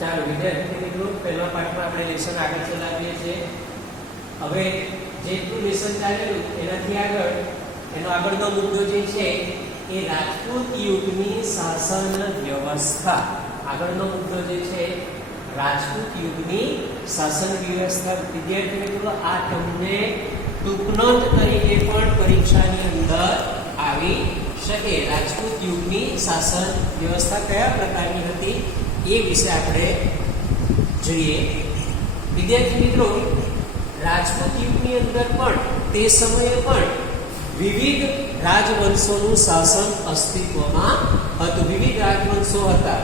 ચાલો વિદ્યાર્થી મિત્રો, પહેલા પાઠમાં આપણે લેસન આગળ ચલાવીએ છીએ. હવે જેટલું લેસન ચાલેલું એનાથી આગળ એનો આગળનો મુદ્દો જે છે એ રાજપૂત યુગની શાસન વ્યવસ્થા. આગળનો મુદ્દો જે છે રાજપૂત યુગની શાસન વ્યવસ્થા. વિદ્યાર્થી મિત્રો, આ તમને ટૂંકનોંધ તરીકે પણ પરીક્ષાની અંદર આવી શકે. રાજપૂત યુગની શાસન વ્યવસ્થા કયા પ્રકારની હતી એ વિશે આપણે જોઈએ. વિદ્યાર્થી મિત્રો, રાજપૂત યુગની અંદર પણ તે સમયે પણ વિવિધ રાજવંશોનું શાસન અસ્તિત્વમાં હતું. વિવિધ રાજવંશો હતા.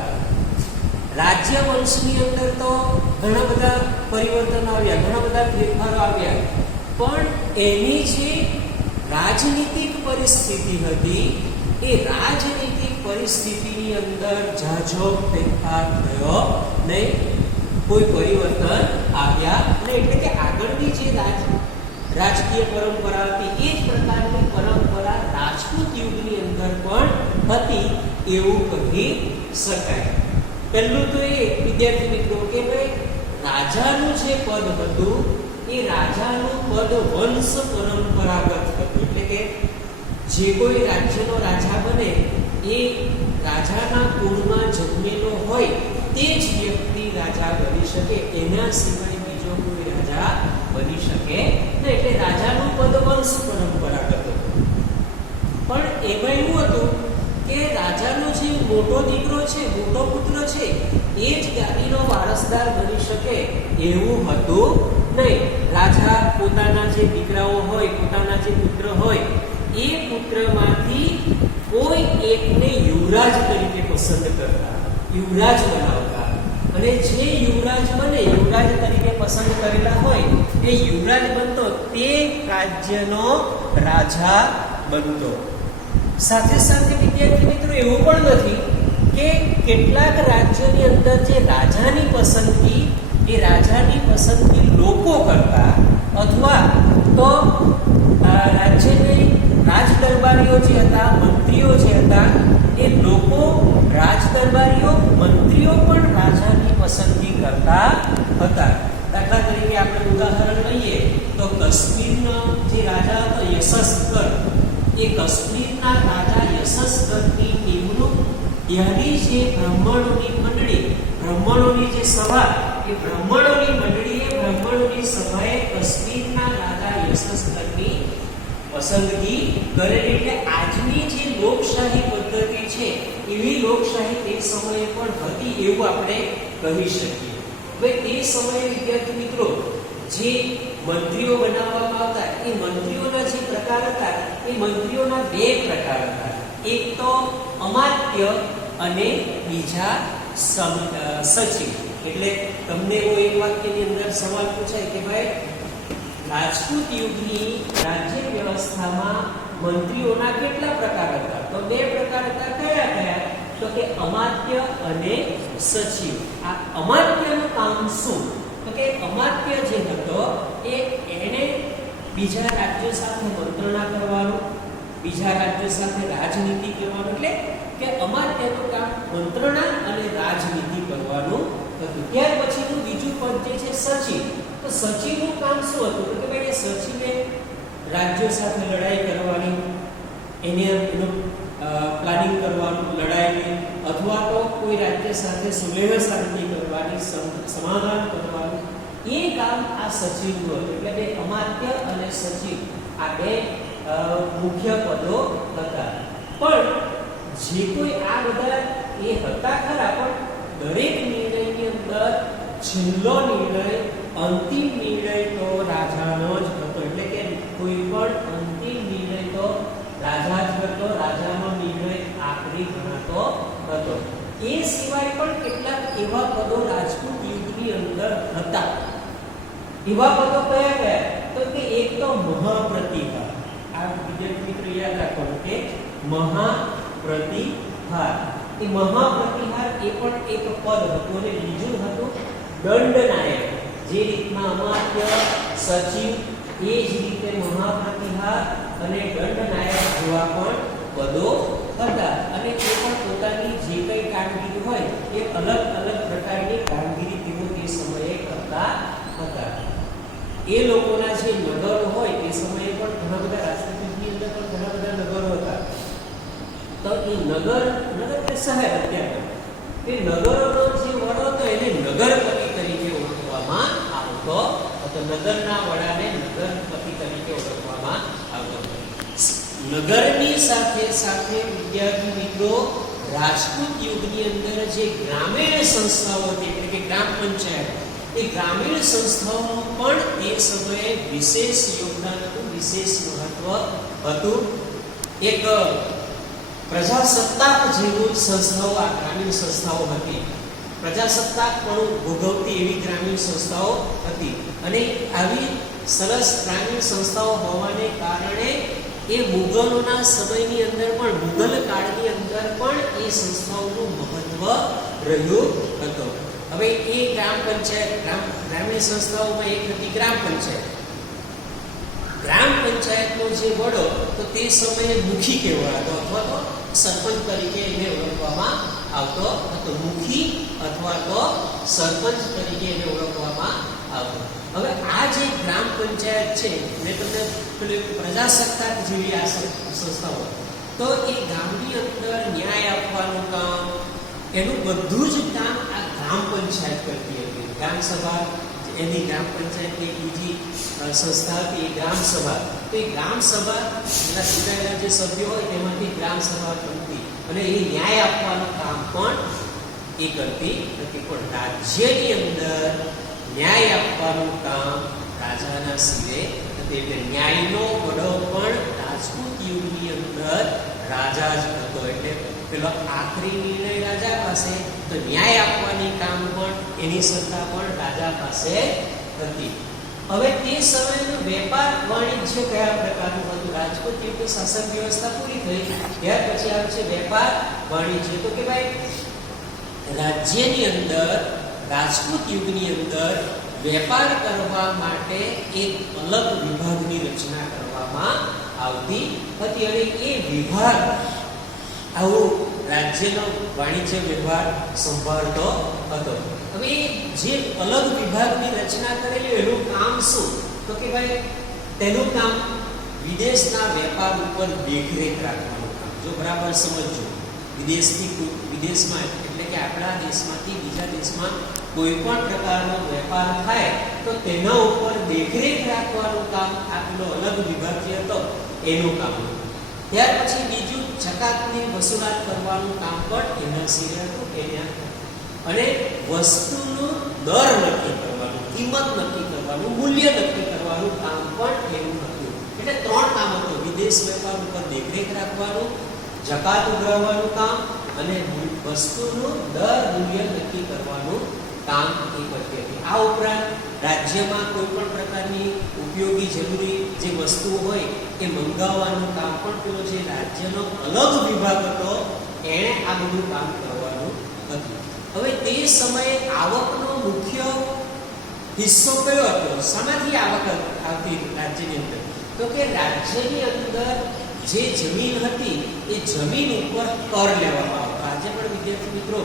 રાજ્યવંશની અંદર તો ઘણા બધા પરિવર્તનો આવ્યા, ઘણા બધા ફેરફારો આવ્યા, પણ એની જે રાજનીતિક પરિસ્થિતિ હતી એ રાજનીતિક પરિસ્થિતિની અંદર ઝાઝો ફેરફાર થયો નહીં, કોઈ પરિવર્તન આવ્યા નહીં. એટલે કે આગળની જે રાજકીય પરંપરા હતી એ જ પ્રકારની પરંપરા રાજપૂત યુગની અંદર પણ હતી એવું કહી શકાય. પહેલું તો એ વિદ્યાર્થી મિત્રો કે ભાઈ રાજાનું જે પદ હતું એ રાજાનું પદ વંશ પરંપરાગત હતું. એટલે કે જે કોઈ રાજ્યનો રાજા બને એ રાજાના કુળમાં જન્મેલો હોય તે જ વ્યક્તિ રાજા બની શકે, એના સિવાય બીજો કોઈ રાજા બની શકે નહીં. એટલે રાજાનું પદ વંશ પરંપરાગત હતું. પણ એમાં એવું હતું કે રાજાનો જે મોટો દીકરો છે, મોટો પુત્ર છે, એ જ ગાદીનો વારસદાર બની શકે એવું હતું નહીં. રાજા પોતાના જે દીકરાઓ હોય, પોતાના જે પુત્ર હોય, એ પુત્રમાંથી કોઈ એકને યુવરાજ તરીકે પસંદ કરતા, યુવરાજ બનાવતા, અને જે યુવરાજ બને, યુવરાજ તરીકે પસંદ કરેલા હોય એ યુવરાજ બનતો, તે રાજ્યનો રાજા બનતો. સાથે સાથે વિદ્યાર્થી મિત્રો, એવું પણ નથી કે કેટલાક રાજ્યોની અંદર જે રાજાની પસંદગી, એ રાજાની પસંદગી લોકો કરતા, અથવા તો રાજ્યની રાજ દરબારીઓ જે હતા, મંત્રીઓ જે હતા, એ લોકો રાજ દરબારીઓ, મંત્રીઓ પણ રાજાની પસંદગી કરતા હતા. દાખલા તરીકે આપણે ઉદાહરણ લઈએ તો કાશ્મીરનો જે રાજા હતો યશસ્કર, એ કાશ્મીરના રાજા યશસ્કરની નિમણૂક યાની જે બ્રાહ્મણોની મંડળી, બ્રાહ્મણોની જે સભા, એ બ્રાહ્મણોની મંડળીએ, બ્રાહ્મણોની સભાએ કાશ્મીરના રાજા યશસ્કરની પસંદગી કરેલી. એટલે આજની જે લોકશાહી પદ્ધતિ છે એવી લોકશાહી તે સમયે પણ હતી એવું આપણે કહી શકીએ. હવે તે સમયે વિદ્યાર્થી મિત્રો, જે મંત્રીઓ બનાવવામાં આવતા, એ મંત્રીઓના જે પ્રકાર હતા એ મંત્રીઓના બે પ્રકાર હતા. એક તો અમાત્ય અને બીજા સચિવ. એટલે તમને એવો એક વાક્યની અંદર સવાલ પૂછાય કે ભાઈ રાજપૂત યુગની રાજ્ય વ્યવસ્થામાં મંત્રીઓના કેટલા પ્રકાર હતા? તો બે પ્રકાર હતા. કયા કયા? તો કે અમાત્ય અને સચિવ. આ અમાત્યનું કામ શું? તો કે અમાત્ય જે હતો એને બીજા રાજ્યો સાથે મંત્રણા કરવાનું, બીજા રાજ્યો સાથે રાજનીતિ કરવાનું. એટલે કે અમાત્યનું કામ મંત્રણા અને રાજનીતિ કરવાનું હતું. ત્યાર પછીનું બીજું પદ જે છે સચિવ. તો સચિવનું કામ શું હતું? તો કે ભાઈ સચિવે રાજ્યો સાથે લડાઈ કરવાની, એનું પ્લાનિંગ કરવાનું લડાઈની, અથવા તો કોઈ રાજ્ય સાથે સુલેહ શાંતિ કરવાની, સમાધાન કરવાનું, એ કામ આ સચિવનું હતું. એટલે બે અમાત્ય અને સચિવ આ બે મુખ્ય પદો હતા. પણ જે કોઈ આ બધા એ હતા ખરા, પણ દરેક નિર્ણયની અંદર છેલ્લો નિર્ણય, અંતિમ નિર્ણય તો રાજાનો જ હતો. એટલે કે કોઈ પણ અંતિમ નિર્ણય તો રાજા જ હતો, રાજાનો નિર્ણય આખરી ગણાતો હતો. એ સિવાય પણ કેટલાક એવા પદો રાજપૂત યુગની અંદર હતા. એવા પદો કયા કયા? તો કે એક તો મહાપ્રતિહાર. આ વિદ્યાર્થી મિત્રો યાદ રાખવાનું કે મહાપ્રતિહાર, એ મહાપ્રતિહાર એ પણ એક પદ હતું. અને બીજું હતું દંડનાયક. જે રીતના અમાત્ય, સચિવ, એ જ રીતે મહાપ્રતિહાર અને દંડનાયક જેવા પણ પદો હતા. અને એ પણ પોતાની જે કંઈ કામગીરી હોય એ અલગ અલગ પ્રકારની એ લોકોના જે નગરો હોય તે સમયે પણ ઘણા બધા રાજકોટની અંદર પણ ઘણા બધા નગરો હતા. તો એ નગર એટલે શહેર અત્યારે એ નગરોનો જે વડો હતો એને નગરપતિ તરીકે ઓળખવામાં આવતો હતો. નગરના વડાને નગરપતિ તરીકે ઓળખવામાં આવતો. નગરની સાથે સાથે વિદ્યાર્થી મિત્રો રાજપૂત યુગની અંદર જે ગ્રામીણ સંસ્થાઓ હતી એટલે કે ગ્રામ પંચાયત, એ ગ્રામીણ સંસ્થાઓનું પણ એ સમયે વિશેષ યોગદાન હતું, વિશેષ મહત્વ હતું. એક પ્રજાસત્તાક જેવું સંસ્થાઓ આ ગ્રામીણ સંસ્થાઓ હતી. પ્રજાસત્તાક પણ ભોગવતી એવી ગ્રામીણ સંસ્થાઓ હતી. અને આવી સરસ ગ્રામીણ સંસ્થાઓ હોવાને કારણે એ મુગલોના સમયની અંદર પણ મુગલ કાળની અંદર પણ એ સંસ્થાઓનું મહત્વ રહ્યું હતું. હવે એ ગ્રામ પંચાયત ગ્રામીણ સંસ્થાઓમાં એક હતી ગ્રામ પંચાયત. ગ્રામ પંચાયતનો જે વડો તો તે સમયે મુખી કહેવાતો અથવા તો સરપંચ તરીકે એને ઓળખવામાં આવતો હતો. મુખી અથવા તો સરપંચ તરીકે એને ઓળખવામાં આવતો. હવે આ જે ગ્રામ પંચાયત છે મેં તમને પેલી પ્રજાસત્તાક જેવી આ સંસ્થાઓ, તો એ ગામની અંદર ન્યાય આપવાનું કામ, એનું બધું જ કામ આ ગ્રામ પંચાયત કરતી હતી. ગ્રામ સભા એની ગ્રામ પંચાયતની બીજી સંસ્થા હતી એ ગ્રામ સભા. તો એ ગ્રામ સભા એના ચૂંટાયેલા જે સભ્યો હોય તેમાંથી ગ્રામ સભા બનતી અને એ ન્યાય આપવાનું કામ પણ એ કરતી હતી. પણ રાજ્યની અંદર ન્યાય આપવાનું કામ રાજાના સિરે હતું. એટલે ન્યાયનો વડો પણ રાજપૂત યુગની અંદર રાજા જ હતો. એટલે પેલો આખરી નિર્ણય રાજા પાસે, તો ન્યાય આપવાની કામ પણ એની સત્તા પણ રાજા પાસે હતી. હવે તે સમયનો વેપાર વાણિજ્ય કયા પ્રકારનું હતું? રાજપૂત યુગની શાસન વ્યવસ્થા પૂરી થઈ, ત્યાર પછી આવે છે વેપાર વાણિજ્ય. તો કે ભાઈ રાજ્યની અંદર રાજપૂત યુગની અંદર વેપાર કરવા માટે એક અલગ વિભાગની રચના કરવામાં આવતી હતી અને એ વિભાગ આવું રાજ્યનો વાણિજ્ય વ્યવહાર સંભાળતો હતો. હવે જે અલગ વિભાગની રચના કરેલી એનું કામ શું? તો કે ભાઈ તેનું કામ વિદેશના વેપાર ઉપર દેખરેખ રાખવાનું કામ. જો બરાબર સમજજો, વિદેશમાં એટલે કે આપણા દેશમાંથી બીજા દેશમાં કોઈ પણ પ્રકારનો વેપાર થાય તો તેના ઉપર દેખરેખ રાખવાનું કામ આપેલો અલગ વિભાગ જે હતો એનું કામ. ત્યાર પછી બીજું જકાતની વસૂલાત કરવાનું કામ પણ એના સિરે હતું. અને વસ્તુનો દર નક્કી કરવાનું, કિંમત નક્કી કરવાનું, મૂલ્ય નક્કી કરવાનું કામ પણ એનું હતું. એટલે ત્રણ કામ હતું: વિદેશ વેપાર ઉપર દેખરેખ રાખવાનું, જકાત ઉઘરાવવાનું કામ અને વસ્તુનું દર મૂલ્ય નક્કી કરવાનું કામ એ કરતી હતી. આ ઉપરાંત રાજ્યમાં કોઈ પણ પ્રકારની ઉપયોગી જરૂરી જે વસ્તુઓ હોય એ મંગાવવાનું કામ પણ પેલો જે રાજ્યનો અલગ વિભાગ હતો એણે આ બધું કામ કરવાનું હતું. હવે તે સમયે આવકનો મુખ્ય હિસ્સો કયો હતો? શામાંથી આવક આવતી રાજ્યની અંદર? તો કે રાજ્યની અંદર જે જમીન હતી એ જમીન ઉપર કર લેવામાં આવતો. આજે પણ વિદ્યાર્થી મિત્રો,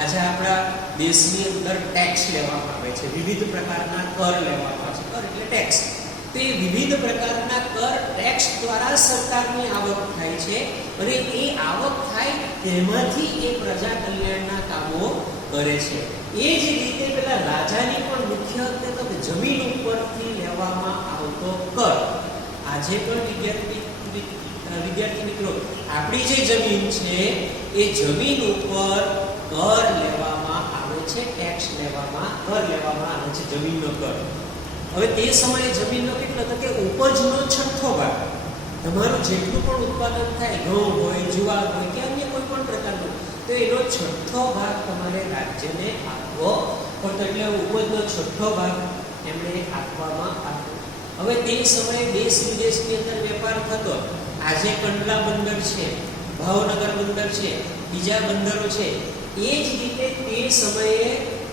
આજે આપણા દેશની અંદર ટેક્સ લેવામાં આવે છે, વિવિધ પ્રકારના કર લેવામાં આવે છે. કર એટલે ટેક્સ. તો એ વિવિધ પ્રકારના કર ટેક્સ દ્વારા સરકારની આવક થાય છે અને એ આવક થાય તેમાંથી એ પ્રજા કલ્યાણના કામો કરે છે. એ જ રીતે પેલા રાજાની પણ મુખ્યત્વે તો જમીન ઉપરથી લેવામાં આવતો કર. આજે પણ વિદ્યાર્થી મિત્રો, આપણી જે જમીન છે એ જમીન ઉપર કર લેવામાં આવે છે, ટેક્સ લેવામાં, કર લેવામાં આવે છે, જમીનનો કર. હવે તે સમયે જમીનનો કેટલો હતો કે ઉપજનો છઠ્ઠો ભાગ, તમારું જેટલું પણ ઉત્પાદન થાય, ઘઉં હોય, જુવાર હોય કે અન્ય કોઈ પણ પ્રકારનું, તો એનો છઠ્ઠો ભાગ તમારે રાજ્યને આપવો પડતો. એટલે ઉપજનો છઠ્ઠો ભાગ એમણે આપવામાં આવ્યો. હવે તે સમયે દેશ વિદેશની અંદર વેપાર થતો. આજે કંડલા બંદર છે, ભાવનગર બંદર છે, બીજા બંદરો છે. એ જ રીતે તે સમયે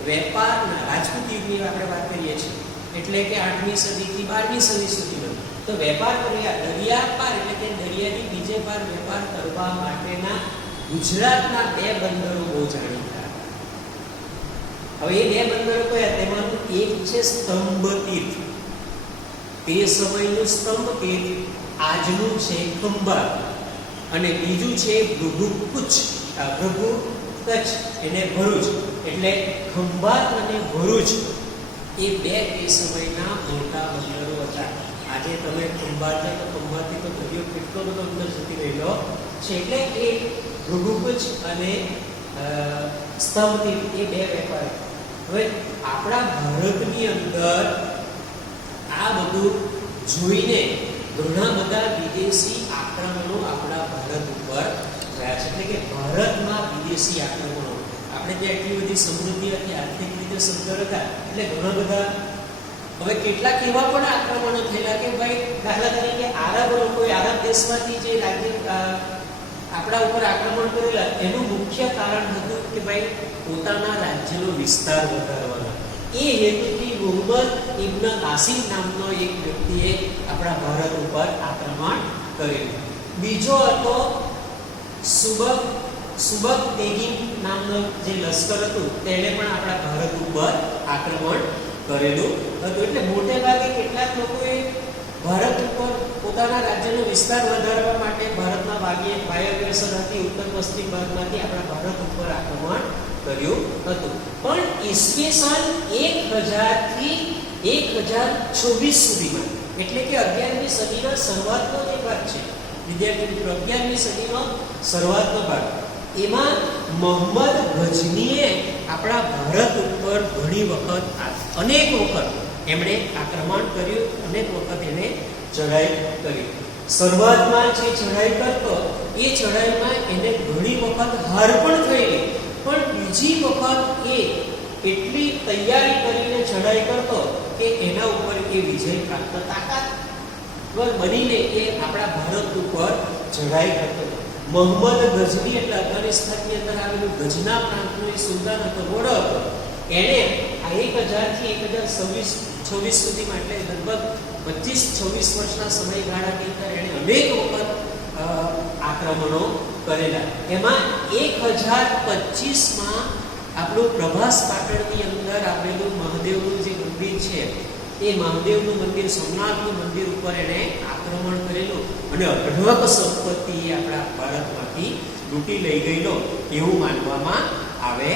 વેપારના રાજપૂત યુગની આપણે વાત કરીએ છીએ, એટલે કે 8મી સદીથી 12મી સદી સુધીનો તો વેપાર કર્યા. દરિયા પાર એટલે કે દરિયાની બીજે પાર વેપાર કરવા માટેના ગુજરાતના 2 બંદરો બહુ જાણીતા હતા. હવે એ 2 બંદરો કયા? તેમાંનું એક છે સ્તંભ તીર્થ. તે સમયનું સ્તંભ તીર્થ આજનું છે ખંભાત, અને બીજું છે ભૃગુકુચ એને ભરૂચ. એટલે ખંભાત અને ભરૂચ એ બે તે સમયના મોટા બંદરો હતા. આજે તમે ખંભાત જાય તો ખંભાતથી તો દરિયો કેટલો બધો અંદર સુધી રહેલો છે. એટલે એ ભૃગુકુચ અને સ્તંભ તીર્થ એ બે વેપાર. હવે આપણા ભારતની અંદર આ બધું જોઈને ઘણા બધા વિદેશી આક્રમણો આપણા ભારત ઉપર થયા છે. એટલે કે ભારતમાં વિદેશી આક્રમણો, આપણે ત્યાં એટલી બધી સમૃદ્ધિ હતી, આર્થિક રીતે સદ્ધર હતા, એટલે ઘણા બધા હવે કેટલાક એવા પણ આક્રમણો થયેલા કે ભાઈ દાખલા તરીકે આરબ લોકોએ આરબ દેશમાંથી જે રાજ્ય આપણા ઉપર આક્રમણ કરેલા, એનું મુખ્ય કારણ હતું કે ભાઈ પોતાના રાજ્યનો વિસ્તાર વધારવાનો. એ હેતુથી મુહમ્મદ ઇબ્ન કાસિમ નામનો એક વ્યક્તિએ આપણા ભારત ઉપર આક્રમણ કરેલું. બીજો હતો સુબક તેગીન નામનો જે લશ્કર હતું, તેણે પણ આપણા ભારત ઉપર આક્રમણ કરેલું હતું. એટલે મોટે ભાગે કેટલાક લોકોએ ભારત ઉપર પોતાના રાજ્યનો વિસ્તાર વધારવા માટે ભારતના બાહ્ય સરહદથી ઉત્તર પશ્ચિમ ભાગમાંથી આપણા ભારત ઉપર આક્રમણ કર્યું હતું. પણ ઈસવીસન 1000 થી 1024 સુધીમાં, એટલે કે 11મી સદીના શરૂઆતનો જે ભાગ છે વિદ્યાર્થી મિત્રો, 11મી સદીનો શરૂઆતનો ભાગ, એમાં મોહમ્મદ ગજનીએ આપણા ભારત ઉપર ઘણી વખત અનેક વખત એમણે આક્રમણ કર્યું, અનેક વખત એને ચઢાઈ કરી. શરૂઆતમાં જે ચઢાઈ કરતો એ ચઢાઈમાં એને ઘણી વખત હાર પણ થયેલી, પણ બીજી વખત એ એટલી તૈયારી કરીને ચઢાઈ કરતો કે એના ઉપર એ વિજય પ્રાપ્ત તાકાતવર બનીને એ આપણા ભારત ઉપર ચઢાઈ કરતો. મોહમ્મદ ગજની એટલે અફઘાનિસ્તાનની અંદર આવેલું ગજના પ્રાંતનો એ સુલતાન હતો, ઘોડો હતો. એણે આ 1000 થી 1026 સુધીમાં, એટલે લગભગ 25-26 વર્ષના સમયગાળાની અંદર એણે અનેક વખત આક્રમણો કરેલા. એમાં 1025માં આપણું પ્રભાસ પાટણની અંદર આવેલું મહાદેવનું જે મંદિર છે, એ મહાદેવનું મંદિર, સોમનાથનું મંદિર ઉપર એણે આક્રમણ કરેલું અને અઢળક સંપત્તિ આપણા ભારતમાંથી લૂંટી લઈ ગયેલો એવું માનવામાં આવે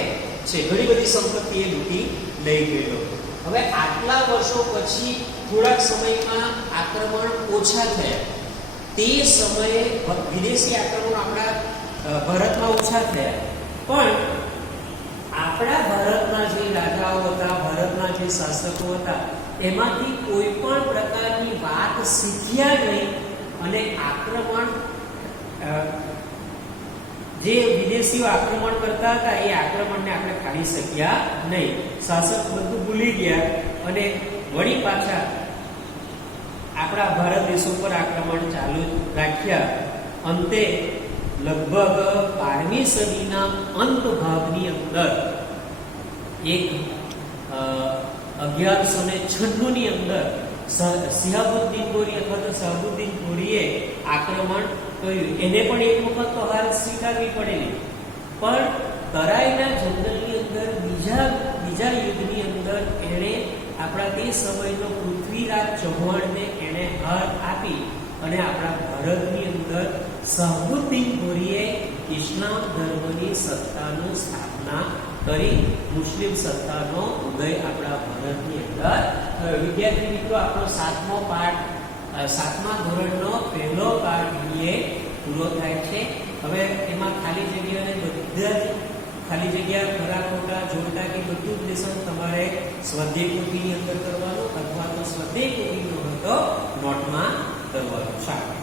છે. ઘણી બધી સંપત્તિ એ લૂંટી લઈ ગયેલો. હવે આટલા વર્ષો પછી થોડાક સમયમાં આક્રમણ ઓછા થયા. તે સમયે વિદેશી આક્રમણ આપણા ભારતમાં ઓછા થયા, પણ આપણા ભારતના જે રાજાઓ હતા, ભારતના જે શાસકો હતા, એમાંથી કોઈ પણ પ્રકારની વાત શીખ્યા નહીં અને આક્રમણ જે વિદેશીઓ આક્રમણ કરતા હતા એ આક્રમણને આપણે ખાલી શક્યા નહીં. શાસક બધું ભૂલી ગયા અને વળી પાછા આપણા ભારત દેશ ઉપર આક્રમણ ચાલુ રાખ્યા. અંતે લગભગ 12મી સદીના અંત ભાગની અંદર એક 1196 ની અંદર શિહાબુદ્દીન ગોરી અથવા તો શહાબુદ્દીન ગોરીએ આક્રમણ કર્યું. એને પણ એક વખત તો હાર સ્વીકારવી પડેલી, પણ તરાઈના જંગલની અંદર બીજા યુદ્ધની અંદર એણે આપણા તે સમયનો પૃથ્વીરાજ ચૌહાણને એણે હાર આપી અને આપણા ભારતની અંદર શહાબુદ્દીન ગોરીએ ઇસ્લામ ધર્મની સત્તાનું સ્થાપના કરી, મુસ્લિમ સત્તાનો ઉદય આપણા ભારતની અંદર. વિદ્યાર્થી મિત્રો, આપણો 7મો પાઠ 7મા ધોરણનો પહેલો પાઠ પૂરો થાય છે. હવે એમાં ખાલી જગ્યાને બધા જ ખાલી જગ્યા ખરા ખોટા જોડતા કે બધું જ લેસન તમારે સ્વાધ્યાય પોથીની અંદર કરવાનું અથવા તો સ્વાધ્યાય પોથીનો હોય તો નોટમાં કરવાનું. સારું.